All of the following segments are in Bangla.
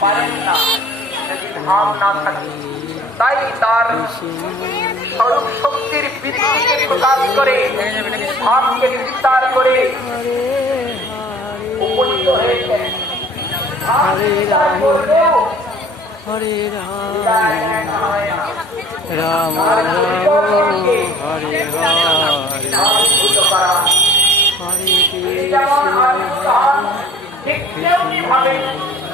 পারেন না। যদি ধাম না থাকে তাই তার স্বরূপ শক্তির বৃদ্ধিকে প্রকাশ করে ধামকে বিস্তার করে উপনীত হয়েছেন হরে রাম। হরে রাম। রাম রাম। হরে হরে হরে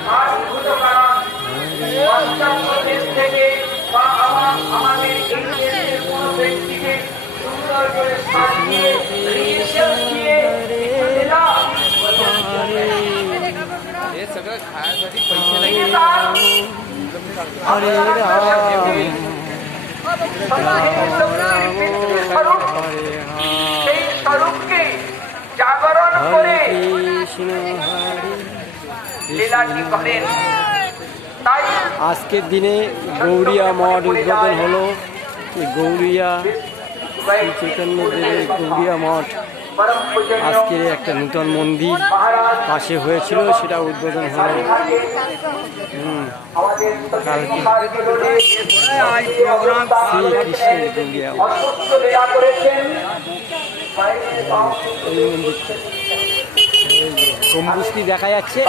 যেমন আবির্ভূত হন, ঠিক তেমনিভাবে আবির্ভূত করান। পাশ্চাত্য দেশ থেকে বা আমা- আমাদের এই দেশের কোনো ব্যক্তিকে সুন্দর করে সাজিয়ে, রিচুয়াল দিয়ে একটু দিলাম। हे सगळं खाण्यासाठी पैसे नाही তিনি তার হরে রাম সমাজের শক্তির বৃদ্ধির স্বরূপ, হরে রাম সেই স্বরূপকে জাগরণ হরে করে কৃষ্ণ হরে লীলাটি করেন তাই আজকের দিনে গৌরিয়া মঠ উদ্বোধন হলো গৌরিয়া শ্রী চৈতন্য দেবের গৌরিয়া মঠ আজকের একটা নূতন মন্দির পাশে হয়েছিল, সেটা উদ্বোধন হলো। প্রোগ্রাম গৌরিয়া মঠ। গম্বুজটি দেখা যাচ্ছে।